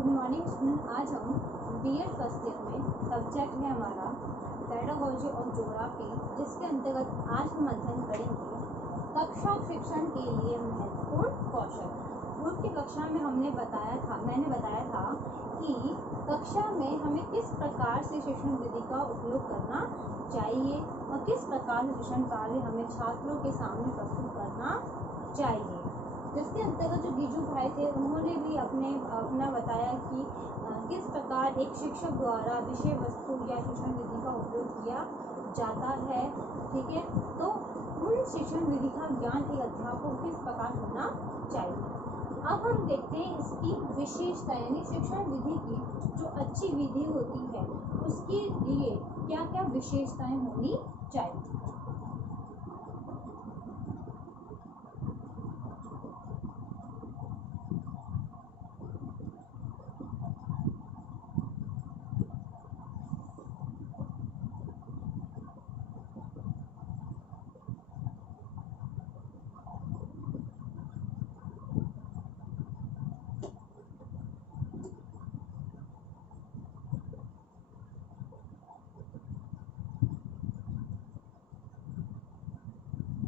Good morning student. आज हम BEd first year में सब्जेक्ट है हमारा पेडागोजी ऑफ ज्योग्राफी, जिसके अंतर्गत आज हम अध्ययन करेंगे कक्षा शिक्षण के लिए महत्वपूर्ण कौशल। पूर्व की कक्षा में मैंने बताया था कि कक्षा में हमें किस प्रकार से शिक्षण विधि का उपयोग करना चाहिए और किस प्रकार से शिक्षण कार्य हमें छात्रों के सामने प्रस्तुत करना चाहिए। जिसके अंतर्गत जो बीजू भाई थे उन्होंने भी अपना बताया कि किस प्रकार एक शिक्षक द्वारा विषय वस्तु या शिक्षण विधि का उपयोग किया जाता है। ठीक है, तो उन शिक्षण विधि का ज्ञान एक अध्यापक को किस प्रकार होना चाहिए। अब हम देखते हैं इसकी विशेषता, यानी शिक्षण विधि की जो अच्छी विधि होती है उसके लिए क्या क्या विशेषताएं होनी चाहिए।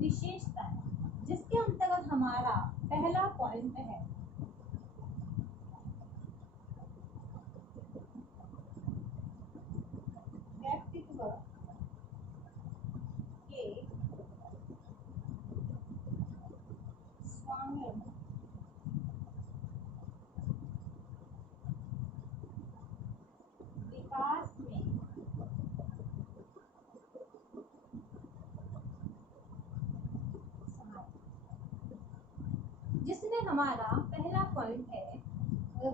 विशेषताएं, जिसके अंतर्गत हमारा पहला पॉइंट है व्यक्तित्व के स्वांगीण विकास में जिसमें हमारा पहला पॉइंट है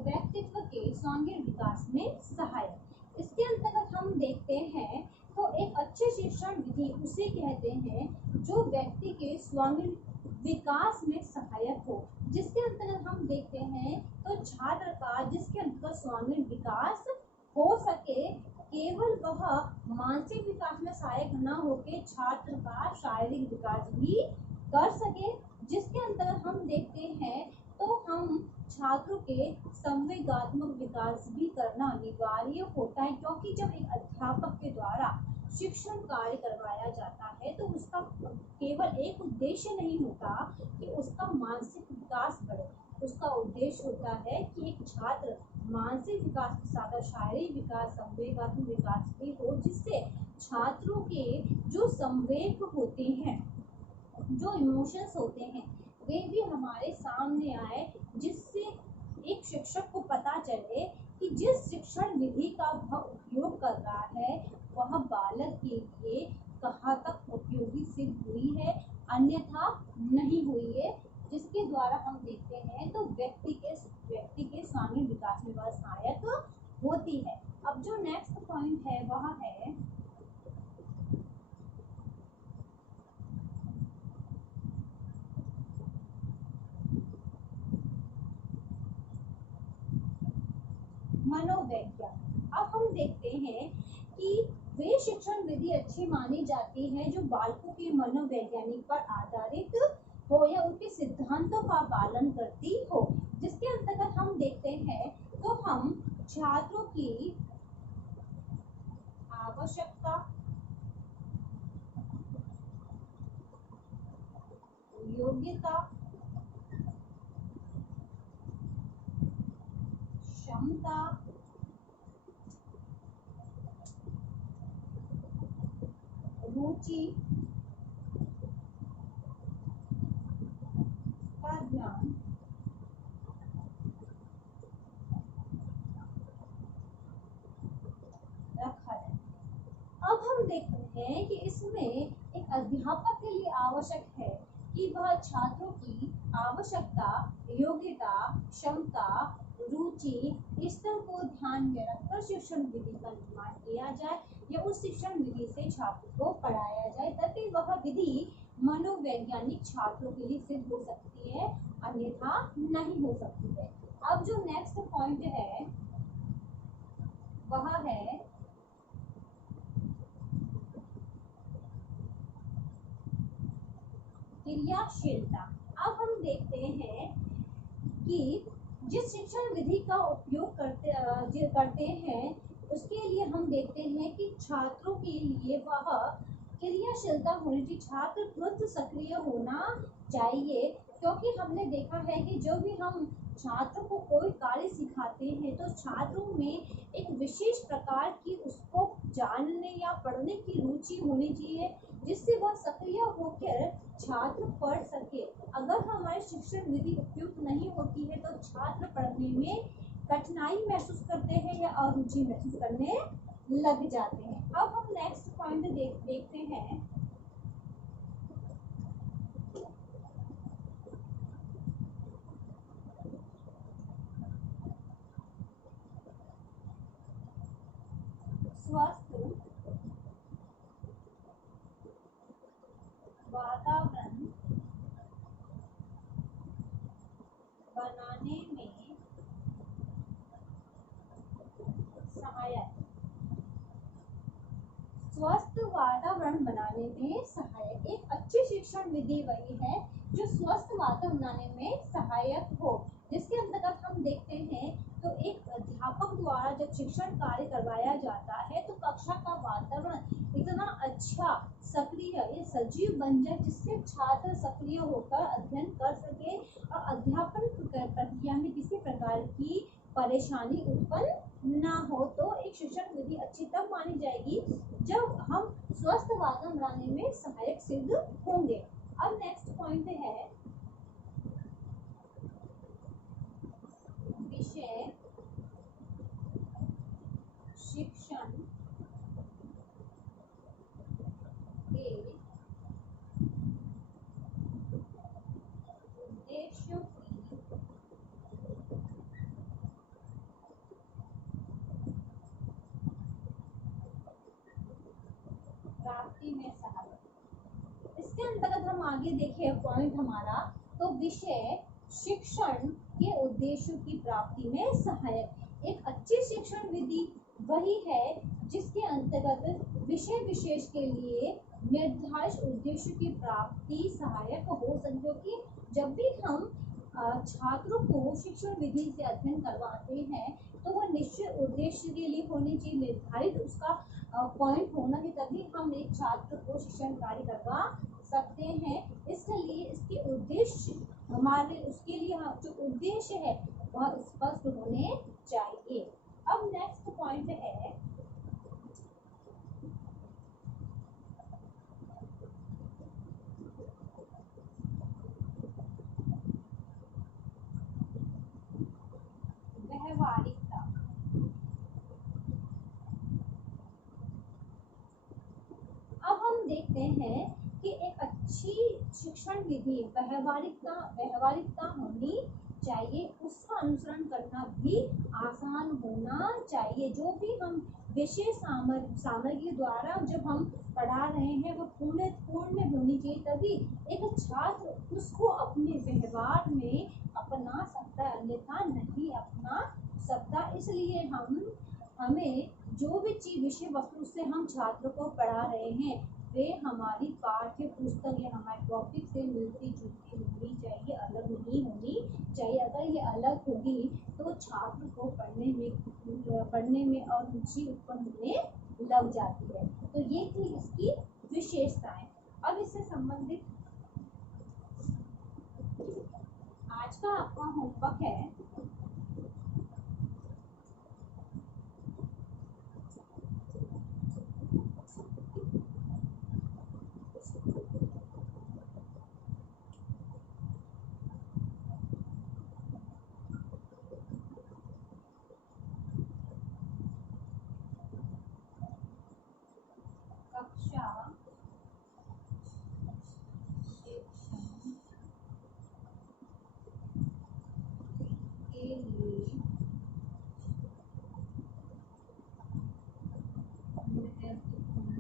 व्यक्तित्व के सर्वांगीण विकास में सहायक। इसके अंतर्गत हम देखते हैं तो एक अच्छे शिक्षण विधि उसे कहते हैं जो व्यक्ति के सर्वांगीण विकास में सहायक हो। जिसके अंतर्गत हम देखते हैं तो छात्र का जिसके अंतर्गत सर्वांगीण विकास हो सके, केवल वह मानसिक विकास में सहायक न होकर छात्र का शारीरिक विकास भी कर सके। जिसके अंतर्गत हम देखते हैं तो हम छात्रों के संवेगात्मक विकास भी करना अनिवार्य होता है, क्योंकि जब एक अध्यापक के द्वारा शिक्षण कार्य करवाया जाता है तो उसका केवल एक उद्देश्य नहीं होता कि उसका मानसिक विकास बढ़े, उसका उद्देश्य होता है कि एक छात्र मानसिक विकास के साथ शारीरिक विकास, संवेगात्मक विकास भी हो, जिससे छात्रों के जो संवेग होते हैं, जो इमोशंस होते हैं, वे भी हमारे सामने आए, जिससे एक शिक्षक को पता चले कि जिस शिक्षण विधि का वह उपयोग कर रहा है वह बालक के लिए कहाँ तक उपयोगी सिद्ध हुई है, अन्यथा नहीं हुई है। जिसके द्वारा हम देखते हैं तो व्यक्ति के सर्वांगीण विकास में वह सहायक होती है। अब जो नेक्स्ट पॉइंट है वह है मनोवैज्ञानिक। अब हम देखते हैं कि वे शिक्षण विधि अच्छी मानी जाती है जो बालकों के मनोवैज्ञानिक पर आधारित हो या उनके सिद्धांतों का पालन करती हो। जिसके अंतर्गत हम देखते हैं तो हम छात्रों की आवश्यकता, योग्यता, क्षमता, रुचि का ध्यान रखा जाए। अब हम देखते हैं कि इसमें एक अध्यापक के लिए आवश्यक है कि वह छात्रों की आवश्यकता, योग्यता, क्षमता, रुचि स्तर को ध्यान में रखकर शिक्षण विधि का निर्माण किया जाए या उस शिक्षण विधि से छात्र को पढ़ाया जाए, ताकि वह विधि मनोवैज्ञानिक छात्रों के लिए सिद्ध हो सकती है, अन्यथा नहीं हो सकती है। अब जो नेक्स्ट पॉइंट है वह है क्रियाशीलता। अब हम देखते हैं कि जिस शिक्षण विधि का उपयोग करते हैं उसके लिए हम देखते हैं कि छात्रों के लिए वह क्रियाशीलता होनी चाहिए, छात्र तुरंत सक्रिय होना चाहिए। क्योंकि हमने देखा है कि जो भी हम छात्रों को कोई कार्य सिखाते हैं तो छात्रों में एक विशेष प्रकार की उसको जानने या पढ़ने की रुचि होनी चाहिए, जिससे वह सक्रिय होकर छात्र पढ़ सके। अगर हमारी शिक्षण विधि उपयुक्त नहीं होती है तो छात्र पढ़ने में कठिनाई महसूस करते हैं या अरुचि महसूस करने लग जाते हैं। अब हम नेक्स्ट पॉइंट देखते हैं। स्वस्थ वातावरण बनाने में सहायक, स्वस्थ वातावरण बनाने में सहायक एक अच्छी शिक्षण विधि वही है जो स्वस्थ वातावरण बनाने में सहायक हो। जिसके अंतर्गत हम देखते हैं तो एक अध्यापक द्वारा जब शिक्षण कार्य करवाया जाता है तो कक्षा का वातावरण इतना अच्छा सक्रिय या सजीव बन जाए जिससे छात्र सक्रिय होकर अध्ययन कर सके और अध्यापन प्रक्रिया में किसी प्रकार की परेशानी उत्पन्न ना हो। तो एक शिक्षण विधि अच्छी तब मानी जाएगी जब हम स्वस्थ वातावरण बनाने में सहायक सिद्ध होंगे। अब नेक्स्ट पॉइंट है विषय शिक्षण के उद्देश्यों की प्राप्ति में सहायक। इसके अंतर्गत हम आगे देखिए पॉइंट हमारा, तो विषय शिक्षण के उद्देश्यों की प्राप्ति में सहायक एक अच्छी शिक्षण विधि वही है जिसके अंतर्गत विषय विशेष के लिए निर्धारित उद्देश्य की प्राप्ति सहायक हो सके। क्योंकि जब भी हम छात्रों को शिक्षण विधि से अध्ययन करवाते हैं तो वह निश्चित उद्देश्य के लिए होनी चाहिए, निर्धारित उसका पॉइंट होना चाहिए, तभी हम एक छात्र को शिक्षण कार्य करवा सकते हैं। इसलिए इसके उद्देश्य हमारे उसके लिए जो उद्देश्य है वह स्पष्ट होने चाहिए। अब नेक्स्ट पॉइंट है व्यवहारिकता। अब हम देखते हैं कि एक अच्छी शिक्षण विधि व्यवहारिकता होनी चाहिए, उसका अनुसरण करना भी आसान होना चाहिए। जो भी हम विषय सामग्री द्वारा जब हम पढ़ा रहे हैं वो पूर्ण होनी चाहिए, तभी एक छात्र उसको अपने व्यवहार में अपना सकता है, अन्यथा नहीं अपना सकता। इसलिए हमें जो भी चीज विषय वस्तु से हम छात्र को पढ़ा रहे हैं वे हमारी पाठ्य पुस्तक या हमारे टॉपिक से मिलती जुलती होनी चाहिए, अलग नहीं होनी चाहिए। अगर ये अलग होगी तो छात्र को पढ़ने में और रुचि उत्पन्न होने लग जाती है। तो ये थी इसकी विशेषताएं। अब इससे संबंधित आज का आपका होमवर्क है कक्षा शिक्षण के लिए महत्वपूर्ण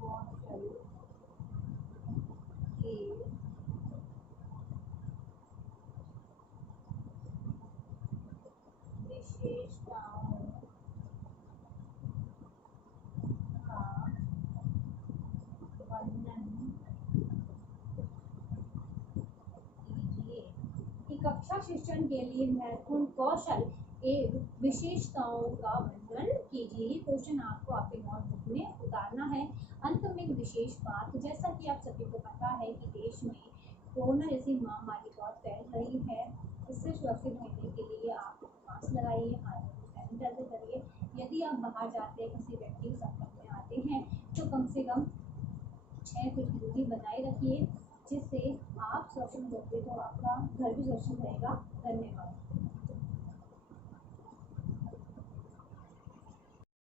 कौशल के विशेषताओं का वर्णन अच्छा शिक्षण के लिए महत्वपूर्ण कौशल एवं विशेषताओं का वर्णन कीजिए। ये क्वेश्चन आपको आपके नोटबुक में उतारना है। अंत में एक विशेष बात, जैसा कि आप सभी को पता है कि देश में कोरोना जैसी महामारी बहुत फैल रही है। इससे सुरक्षित रहने के लिए आप मास्क लगाइए, हाथों को सैनिटाइजर करिए। यदि आप बाहर जाते हैं, किसी व्यक्ति के संपर्क में आते हैं, तो कम से कम 6 फीट की दूरी बनाए रखिए, जिससे आप सुरक्षित होंगे तो आपका घर भी सुरक्षित रहेगा। धन्यवाद।